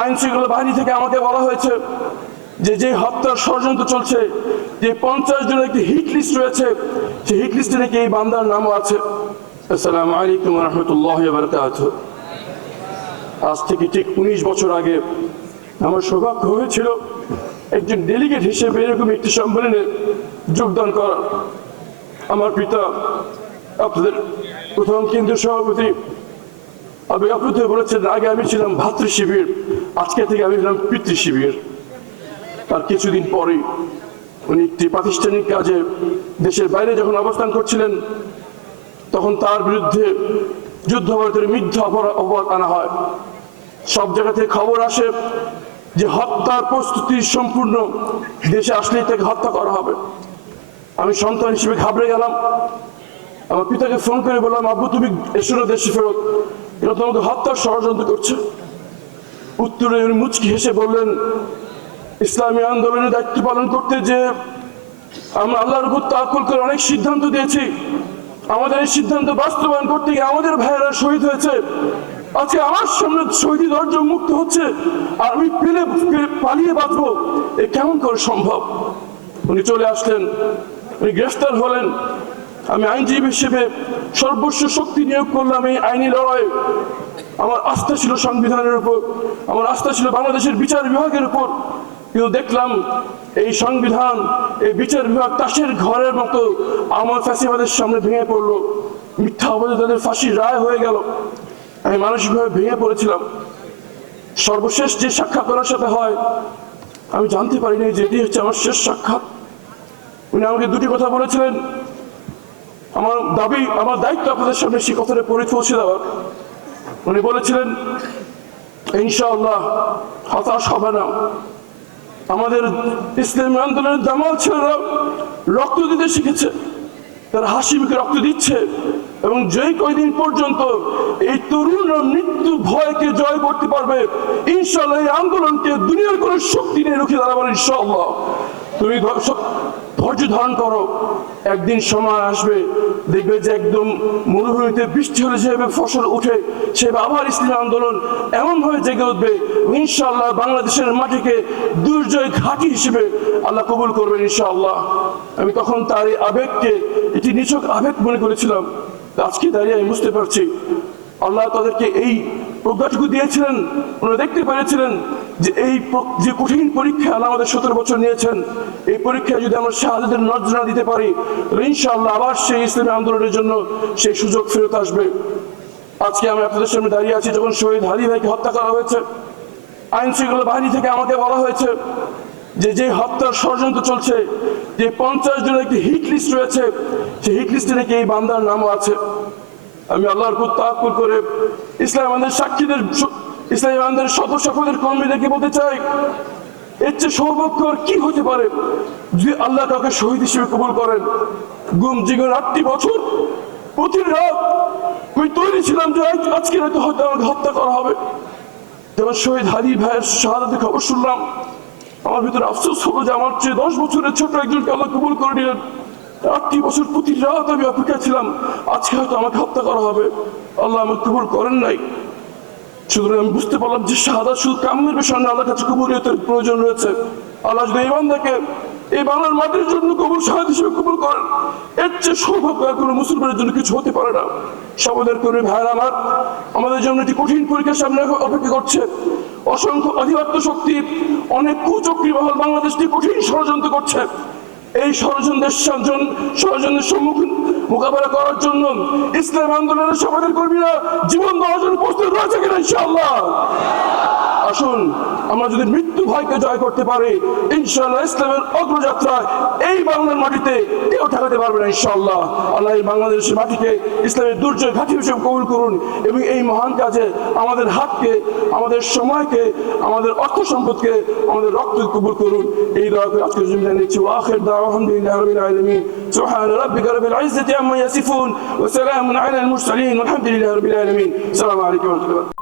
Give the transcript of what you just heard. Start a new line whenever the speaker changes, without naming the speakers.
আইন শৃঙ্খলা বাহিনী থেকে আমাকে বলা হয়েছে যে যে হত্যার ষড়যন্ত্র চলছে, যে পঞ্চাশ জনের একটি হিট লিস্ট রয়েছে, সেই হিট লিস্টে নাকি এই বান্দার নামও আছে। আসসালামু আলাইকুম রহমতুল্লাহ আজ থেকে ঠিক উনিশ বছর আগে আমার সৌভাগ্য হয়েছিল একজন ডেলিগেট হিসেবে এরকম একটি সম্মেলনে যোগদান করা। আমার পিতা, আপনাদের প্রথম কেন্দ্রীয় সভাপতি আমি আপনাদের বলেছেন, আগে আমি ছিলাম ভাতৃ শিবির, আজকে থেকে আমি ছিলাম পিতৃ শিবির। তার কিছুদিন পরেই উনি একটি প্রাতিষ্ঠানিক কাজে দেশের বাইরে যখন অবস্থান করছিলেন, তখন তার বিরুদ্ধে যুদ্ধাপরাধের মিথ্যা অপরা- অপবাদ আনা হয়। সব জায়গা থেকে খবর আসে যে হত্যার প্রস্তুতি সম্পূর্ণ, দেশে আসলেই তাকে হত্যা করা হবে। আমি সন্তান হিসেবে ঘাবড়ে গেলাম। আমার পিতাকে ফোন করে বললাম, আব্বু, তুমি এসো দেশে ফেরত। এরা তোমাকে হত্যার ষড়যন্ত্র করছে। উত্তরে মুচকি হেসে বললেন, ইসলামী আন্দোলনের দায়িত্ব পালন করতে যে আমরা আল্লাহর উপর তাকুল করে অনেক সিদ্ধান্ত দিয়েছি, আমাদের এই সিদ্ধান্ত বাস্তবায়ন করতে গিয়ে আমাদের ভাইয়েরা শহীদ হয়েছে। আজকে আমার সামনে শহীদ অর্জন মুক্ত হচ্ছে আর আমি পেলে পালিয়ে বাঁচবো। এ কেমন করে সম্ভব? উনি চলে আসলেন, উনি গ্রেফতার হলেন। আমি আইনজীবী হিসেবে সর্বস্ব শক্তি নিয়োগ করলাম এই আইনি লড়াই। আমার আস্থা ছিল সংবিধানের উপর, আমার আস্থা ছিল বাংলাদেশের বিচার বিভাগের উপর। কিন্তু দেখলাম এই সংবিধান, এই বিচার বিভাগ তাসের ঘরের মতো আমার ফ্যাসিবাদের সামনে ভেঙে পড়ল। মিথ্যা অবধি তাদের ফাঁসির রায় হয়ে গেল। আমি মানসিকভাবে ভেঙে পড়েছিলাম। সর্বশেষ যে সাক্ষাৎ ওনার সাথে হয়, আমি জানতে পারিনি যে এটি হচ্ছে আমার শেষ সাক্ষাৎ। উনি আমাকে দুটি কথা বলেছিলেন। আমার দাবি, আমার দায়িত্ব আপনাদের সামনে সেই কথাটা পড়ে দেওয়ার উনি বলেছিলেন, ইনশাআল্লাহ হতাশ হবে না। আমাদের ইসলামী আন্দোলনের দামাল ছেলেরা রক্ত দিতে শিখেছে। তারা মুখে রক্ত দিচ্ছে এবং যে কয়দিন পর্যন্ত এই তরুণরা মৃত্যু ভয়কে জয় করতে পারবে ইনশাল্লাহ এই আন্দোলনকে দুনিয়ার কোনো শক্তি নিয়ে রুখে দাঁড়াবার ইনশাল্লাহ তুমি ধৈর্য ধারণ করো। একদিন সময় আসবে, দেখবে যে একদম মরুভূমিতে বৃষ্টি হলে যেভাবে ফসল উঠে, সেভাবে আবার ইসলাম আন্দোলন এমন ভাবে জেগে উঠবে। ইনশাআল্লাহ বাংলাদেশের মাটিকে দুর্জয় ঘাঁটি হিসেবে আল্লাহ কবুল করবেন ইনশাআল্লাহ। আমি তখন তার এই আবেগকে এটি নিছক আবেগ মনে করেছিলাম। আজকে দাঁড়িয়ে আমি বুঝতে পারছি, আল্লাহ তাদেরকে এই প্রজ্ঞাটুকু দিয়েছিলেন ওনারা দেখতে পেরেছিলেন। যে এই যে কঠিন পরীক্ষা আল্লাহ আমাদের সতেরো বছর নিয়েছেন, এই পরীক্ষায় যদি আমরা শাহাদের নজরা দিতে পারি, তাহলে ইনশাআল্লাহ আবার সেই ইসলামী আন্দোলনের জন্য সেই সুযোগ ফেরত আসবে। আজকে আমি আপনাদের সামনে দাঁড়িয়ে আছি, যখন শহীদ হালি ভাইকে হত্যা করা হয়েছে আইন শৃঙ্খলা বাহিনী থেকে আমাকে বলা হয়েছে যে যে হত্যার ষড়যন্ত্র চলছে, যে পঞ্চাশ জনের একটি হিট লিস্ট রয়েছে, সেই হিট লিস্টে নাকি এই বান্দার নামও আছে। আমি আল্লাহর তাকুল করে ইসলাম আমাদের সাক্ষীদের ইসলামী আমাদের শত সকলের কর্মীদেরকে বলতে চাই? এর চেয়ে সৌভাগ্য কি হতে পারে? যদি আল্লাহ কাউকে শহীদ হিসেবে কবুল করেন, গুম জীবন আটটি বছর, প্রতি রাত আমি তৈরি ছিলাম যে আজকে হয়তো হয়তো আমাকে হত্যা করা হবে। যখন শহীদ হাদি ভাইয়ের শাহাদাতের খবর শুনলাম। আমার ভিতরে আফসোস হলো যে আমার চেয়ে দশ বছরের ছোট একজনকে আল্লাহ কবুল করে নিলেন। আটটি বছর প্রতি রাত আমি অপেক্ষা ছিলাম। আজকে হয়তো আমাকে হত্যা করা হবে। আল্লাহ আমাকে কবুল করেন নাই। সুতরাং আমি বুঝতে পারলাম যে শাহাদা শুধু কামের বিষয় না আল্লাহ কাছে কবুলিয়তের প্রয়োজন রয়েছে। আল্লাহ যদি এই বান্দাকে এই বাংলার মাটির জন্য কবুল, শাহাদ হিসেবে কবুল করেন, এর চেয়ে সৌভাগ্য আর কোনো মুসলমানের জন্য কিছু হতে পারে না। সমাদের করে ভাইয়ের আমার, আমাদের জন্য একটি কঠিন পরীক্ষার সামনে অপেক্ষা করছে। অসংখ্য আধিপত্য শক্তি, অনেক কুচক্রী মহল বাংলাদেশটি কঠিন ষড়যন্ত্র করছে। এই ষড়যন্ত্রের ষড়যন্ত্রের সম্মুখীন মোকাবেলা করার জন্য ইসলাম আন্দোলনের সমাজের কর্মীরা জীবন জন্য প্রস্তুত রয়েছে কিনা ইনশাআল্লাহ? আসুন আমরা যদি মৃত্যু ভয়কে জয় করতে পারি ইনশাআল্লাহ ইসলামের অগ্রযাত্রায় এই বাংলার মাটিতে কেউ ঠেকাতে পারবে না ইনশাআল্লাহ আল্লাহ এই বাংলাদেশের মাটিকে ইসলামের দুর্জয় ঘাঁটি হিসেবে কবুল করুন এবং এই মহান কাজে আমাদের হাতকে আমাদের সময়কে আমাদের অর্থ সম্পদকে আমাদের রক্ত কবুল করুন এই দোয়া করে আজকে জমি জানিয়েছি ওয়াখির দাওয়া আলহামদুলিল্লাহ রাব্বিল আলামিন সুবহান রাব্বিকা রাব্বিল ইজ্জাতি আম্মা ইয়াসিফুন ওয়া সালামুন আলাল মুরসালিন والحمدلله رب العالمين السلام عليكم ورحمه الله